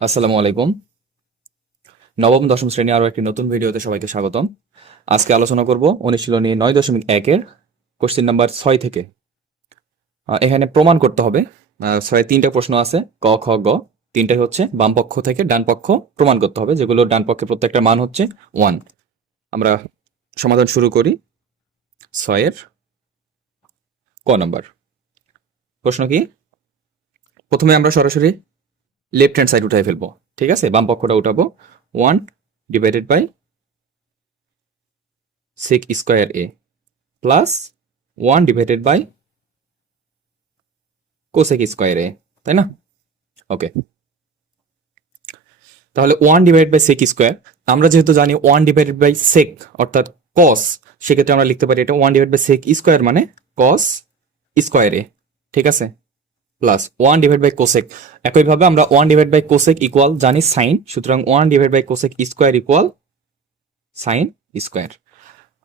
আসসালামু আলাইকুম। নবম দশম শ্রেণী আরো একটি নতুন ভিডিওতে সবাইকে স্বাগতম। আজকে আলোচনা করব অনুশীলনী 9.1-এর কোশ্চেন নাম্বার 6 থেকে। এখানে প্রমাণ করতে হবে। 6 তিনটা প্রশ্ন আছে, ক খ গ। তিনটাই হচ্ছে বাম পক্ষ থেকে ডান পক্ষ প্রমাণ করতে হবে, যেগুলো ডান পক্ষে প্রত্যেকটা মান হচ্ছে 1। আমরা সমাধান শুরু করি। 6-এর ক নাম্বার প্রশ্ন কি? প্রথমে আমরা সরাসরি লেফট হ্যান্ড সাইড উঠাই ফেলবো। ঠিক আছে, বাম পক্ষটা উঠাবো। 1 divided by sec square a plus 1 divided by cosec square A, তাই না? ওকে, তাহলে 1 ডিভাইডেড বাই সেক স্কয়ার, আমরা যেহেতু জানি 1 ডিভাইডেড বাই সেক অর্থাৎ কস, সেক্ষেত্রে আমরা লিখতে পারি এটা 1 ডিভাইড বাই সেক স্কয়ার মানে কস স্কয়ার এ। ঠিক আছে, প্লাস 1 ডিভাইড বাই কোসেক। একইভাবে আমরা 1 ডিভাইড বাই কোসেক ইকুয়াল জানি সাইন, সুতরাং 1 divide by cosec square equal sine square.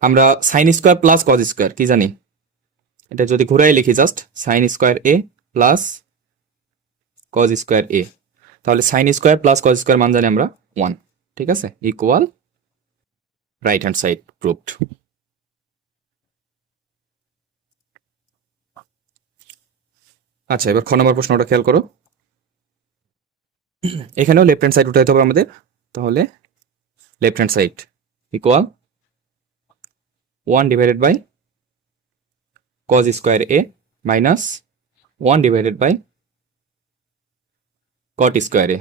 আমরা sine square plus cos square কি জানি? এটা যদি ঘুরাই লিখি just sine square A plus cos square A, তাহলে sine square plus cos square মান জানি আমরা 1। ঠিক আছে, equal right hand side proved. আচ্ছা, এবার খ নম্বর প্রশ্নটা খেয়াল করো। এখানেও লেফট হ্যান্ড সাইড উঠাইতে হবে আমাদের। তাহলে left hand side equal 1 divided by cos square A minus 1 divided by cot square A.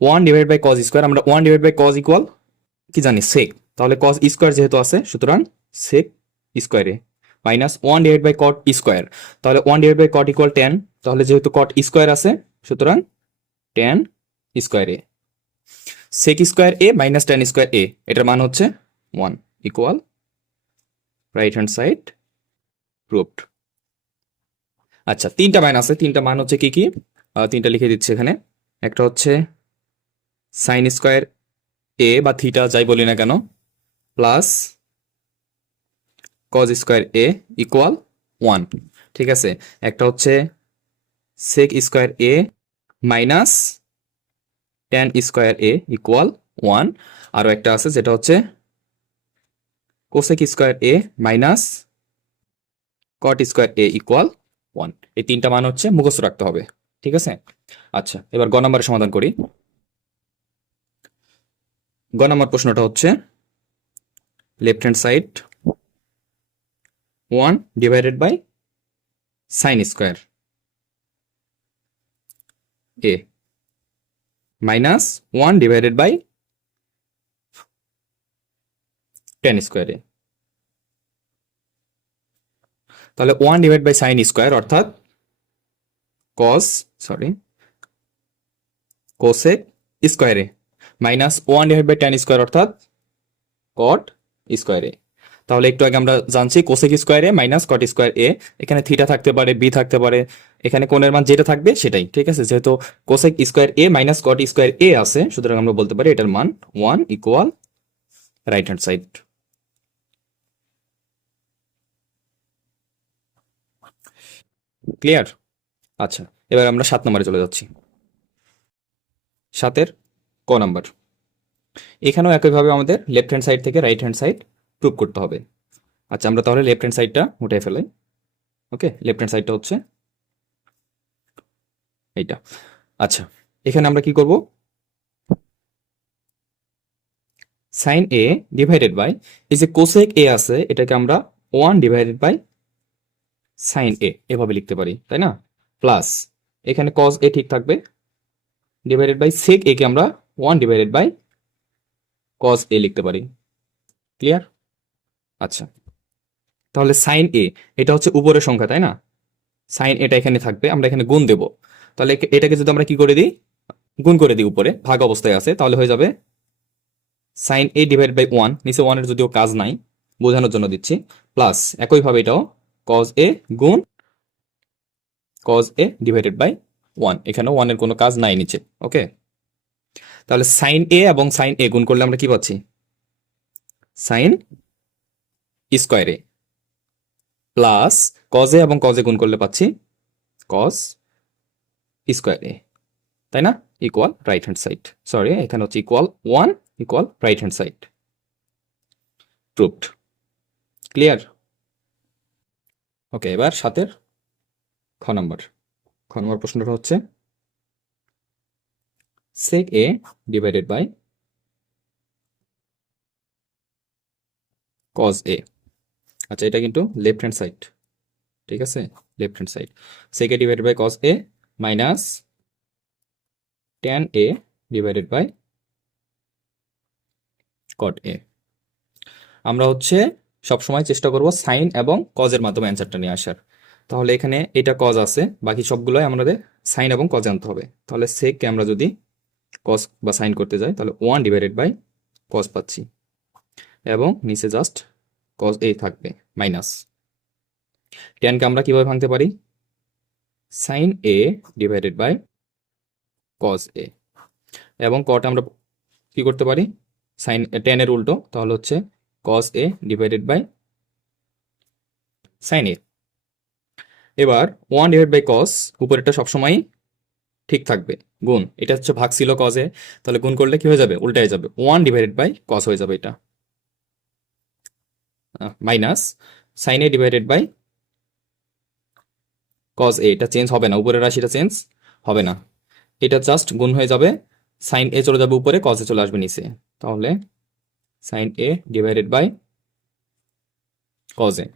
1 divide by cos square, আমরা 1 ডিভাইড বাই কজ ইকুয়াল কি জানি সেক, তাহলে কজ স্কয়ার যেহেতু আছে সুতরাং sec square A minus 1 divide by cot square, তাহলে 1 divide by caught equal 10, তাহলে যেহেতু কট স্কয়ার আছে সুতরাং 10 square A. Sec square A minus 10 square এ, এটার মান হচ্ছে 1 equal right hand side proved. আচ্ছা, তিনটা মান আছে, তিনটা মান হচ্ছে কি কি? তিনটা লিখে দিচ্ছি এখানে। একটা হচ্ছে সাইন স্কয়ার এ বা থিটা যাই বলি না কেন প্লাস কজ স্কয়ার এ ইকুয়াল 1। ঠিক আছে, একটা হচ্ছে সেক square A minus 10 square A equal 1। আরও একটা আছে যেটা হচ্ছে cosec square A minus cot square A equal 1। এই তিনটা মান হচ্ছে মুখস্থ রাখতে হবে। ঠিক আছে, আচ্ছা এবার গ নম্বরের সমাধান করি। গ নম্বর প্রশ্নটা হচ্ছে left hand side 1 divided by sine square A minus 1 divided by 10 square A. তাহলে 1 ডিভাইড বাই সাইন স্কয়ার অর্থাৎ cos cosec square A minus 1 divide by 10 square অর্থাৎ কট স্কয়ার এ। তাহলে একটু আগে আমরা জানছি cosec square A minus cot square A, এখানে theta থাকতে পারে, বি থাকতে পারে, এখানে কোণের মান যেটা থাকবে সেটাই। ঠিক আছে, যেহেতু cosec square A minus cot square এ আছে সুতরাং আমরা বলতে পারি এটার মান 1 equal right hand side. Clear? আচ্ছা, এবার আমরা 7 নম্বরে চলে যাচ্ছি। 7-এর ক নাম্বার। এখানেও একইভাবে আমাদের লেফট হ্যান্ড সাইড থেকে রাইট হ্যান্ড সাইড প্রুভ করতে হবে। আচ্ছা, আমরা তাহলে লেফট হ্যান্ড সাইডটা উঠে ফেলাই। ওকে, লেফট হ্যান্ড সাইডটা হচ্ছে এইটা। আচ্ছা, এখানে আমরা কি করব? সাইন এ ডিভাইডেড বাই, এই যে কোসেক এ আছে এটাকে আমরা 1 ডিভাইডেড বাই সাইন এ এভাবে লিখতে পারি, তাই না? প্লাস এখানে কজ এ ঠিক থাকবে, ডিভাইডেড বাই সেক এ কে আমরা 1 ডিভাইডেড বাই কজ এ লিখতে পারি। ক্লিয়ার? আচ্ছা, তাহলে সাইন এ এটা হচ্ছে উপরের সংখ্যা, তাই না? সাইন এটা এখানে থাকবে, আমরা এখানে গুণ দেব। তাহলে এটাকে যদি আমরা কি করে দিই, গুণ করে দিই, উপরে ভাগ অবস্থায় আছে, তাহলে হয়ে যাবে সাইন এ ডিভাইড বাই 1, নিচে 1 এর যদিও কাজ নাই বোঝানোর জন্য দিচ্ছি, প্লাস একইভাবে এটাও কজ এ গুণ কজ এ ডিভাইডেড বাই 1, এখানেও 1 এর কোনো কাজ নাই নিচে। ওকে, তাহলে সাইন এ এবং সাইন এ গুণ করলে আমরা কি পাচ্ছি? Sign square A plus cause A এবং কজ এ গুণ করলে পাচ্ছি কজ স্কয়ার এ। তাই না? Equal right hand side, sorry এখানে হচ্ছে equal 1 equal right hand side. Proved. Clear? Okay, এবার 7-এর খ নাম্বার প্রশ্নটা হচ্ছে sec a divided by cos a। আচ্ছা, এটা কিন্তু লেফট হ্যান্ড সাইড, ঠিক আছে, left hand side. sec a divided by cos a minus tan a divided by cot a। আমরা হচ্ছে সবসময় চেষ্টা করব সাইন এবং কজের মাধ্যমে অ্যান্সারটা নিয়ে আসার। তাহলে এখানে এটা কজ আছে, বাকি সবগুলোই আমাদের সাইন এবং কজ আনতে হবে। তাহলে সেককে আমরা যদি কজ বা সাইন করতে যাই তাহলে 1 ডিভাইডেড বাই কজ পাচ্ছি, এবং নিচে জাস্ট কজ এ থাকবে মাইনাস। ট্যানকে আমরা কিভাবে ভাঙতে পারি? Sine A divided by cos A, এবং কট আমরা কি করতে পারি? সাইন ট্যানের উল্টো, তাহলে হচ্ছে cos A divided by sine A. এবার 1 ডিভাইড বাই কস, উপরেরটা সবসময় ঠিক থাকবে, গুণ, এটা হচ্ছে ভাগ ছিল কজে, তাহলে গুণ করলে কি হয়ে যাবে? উল্টায় যাবে, 1 ডিভাইডেড বাই কস হয়ে যাবে এটা, minus sine A divided by cos A. এটা চেঞ্জ হবে না, উপরের রাশিটা চেঞ্জ হবে না, এটা জাস্ট গুণ হয়ে যাবে, সাইন এ চলে যাবে উপরে, কজ এ চলে আসবে নিচে, তাহলে sine A divided by cos A.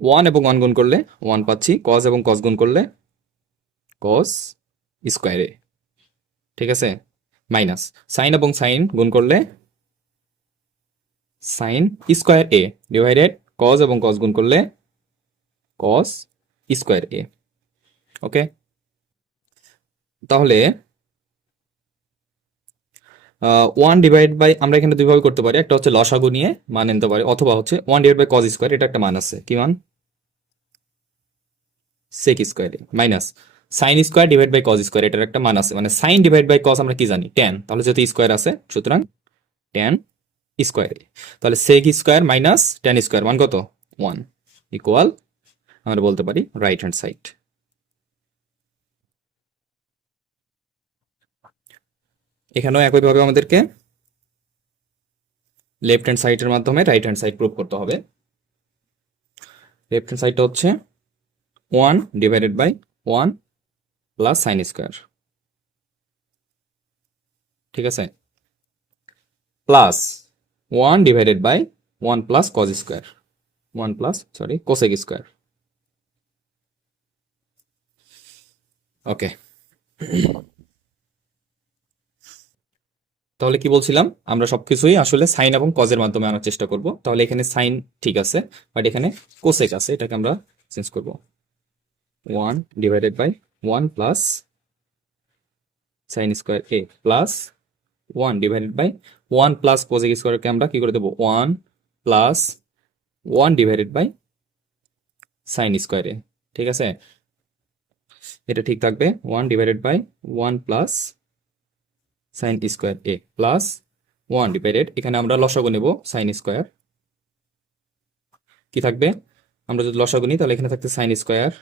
1 এবং 1 গুণ করলে 1 পাচ্ছি, কজ এবং কজ গুণ করলে কজ স্কোয়ার এ, ঠিক আছে, মাইনাস সাইন এবং সাইন গুণ করলে সাইন স্কোয়ার এ ডিভাইডেড কজ এবং কজ গুণ করলে কজ স্কোয়ার এ। ওকে, তাহলে 1 ডিভাইড বাই, আমরা এখানে দুইভাবে করতে পারি, একটা হচ্ছে লসাগু নিয়ে মান নিতে পারি, অথবা হচ্ছে 1 ডিভাইড বাই কজ স্কোয়ার, এটা একটা মান আছে, কি মান? Sec square A, minus sine square divide by cos square, এটার একটা মান আছে, মানে সাইন ডিভাইড বাই কজ আমরা কি জানি? ট্যান, তাহলে যেহেতু স্কোয়ার আছে সুতরাং ট্যান স্কোয়ার এ, তাহলে sec square minus tan square মান কত? 1 ইকুয়াল আমরা বলতে পারি রাইট হ্যান্ড সাইড। এখানেও একইভাবে আমাদেরকে লেফট হ্যান্ড সাইডের মাধ্যমে রাইট হ্যান্ড সাইড প্রুভ করতে হবে। লেফট হ্যান্ড সাইডটা হচ্ছে 1 divided by 1 plus sine square, ঠিক আছে, plus 1 divided by 1 plus cos square, 1 plus sorry cosec square. Okay, তাহলে কি বলছিলাম? আমরা সবকিছুই আসলে সাইন এবং কজের মাধ্যমে আনার চেষ্টা করব। তাহলে এখানে সাইন ঠিক আছে, বাট এখানে কোসেক আছে, এটাকে আমরা চেঞ্জ করব। 1 divided by 1 plus sine square A plus 1 divided by 1 plus cosec স্কোয়ারকে আমরা কি করে দেবো? 1 plus 1 divided by sine square A, ঠিক আছে, এটা ঠিক থাকবে। 1 divided by 1 plus sine square A plus 1 divided, এখানে আমরা লসাগু নেব সাইন স্কোয়ার, কি থাকবে? আমরা যদি লসাগু নিই তাহলে এখানে থাকতে সাইন স্কোয়ার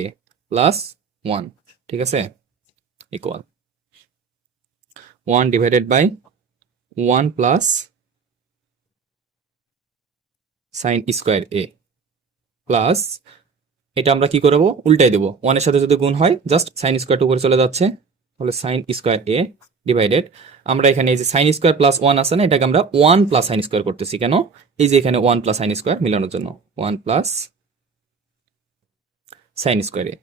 এ প্লাস 1, ঠিক আছে, equal 1 divided by 1 plus sine square A plus, এটা আমরা কি করবো? উল্টাই দেবো, 1 এর সাথে যদি গুণ হয় জাস্ট সাইন স্কোয়ারটা উপরে চলে যাচ্ছে, তাহলে সাইন স্কোয়ার এ ডিভাইডেড, আমরা এখানে এই যে সাইন স্কোয়ার প্লাস 1 আছে না, এটাকে আমরা 1 প্লাস সাইন স্কোয়ার করতেছি, কেন? এই যে এখানে 1 প্লাস সাইন স্কোয়ার মিলানোর জন্য, 1 প্লাস সাইন স্কোয়ার এ।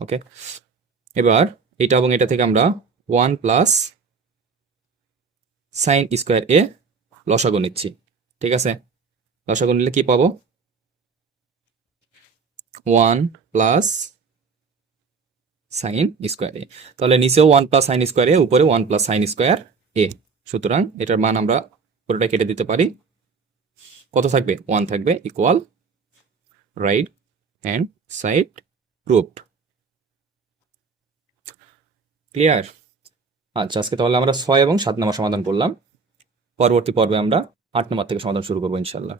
ওকে, এবার এটা এবং এটা থেকে আমরা 1 প্লাস সাইন স্কোয়ার এ লসাগু নিচ্ছি, ঠিক আছে, লসাগু নিলে কি পাবো? 1 প্লাস সাইন স্কোয়ার এ, তাহলে নিচেও 1 প্লাস সাইন স্কোয়ার এ, উপরে 1 প্লাস সাইন স্কোয়ার এ, সুতরাং এটার মান আমরা পুরোটা কেটে দিতে পারি, কত থাকবে? 1 থাকবে, equal right hand side proved. Clear? আচ্ছা, আজকে তাহলে আমরা 6 এবং 7 নম্বর সমাধান করলাম, পরবর্তী পর্বে আমরা 8 নম্বর থেকে সমাধান শুরু করবো ইনশাল্লাহ।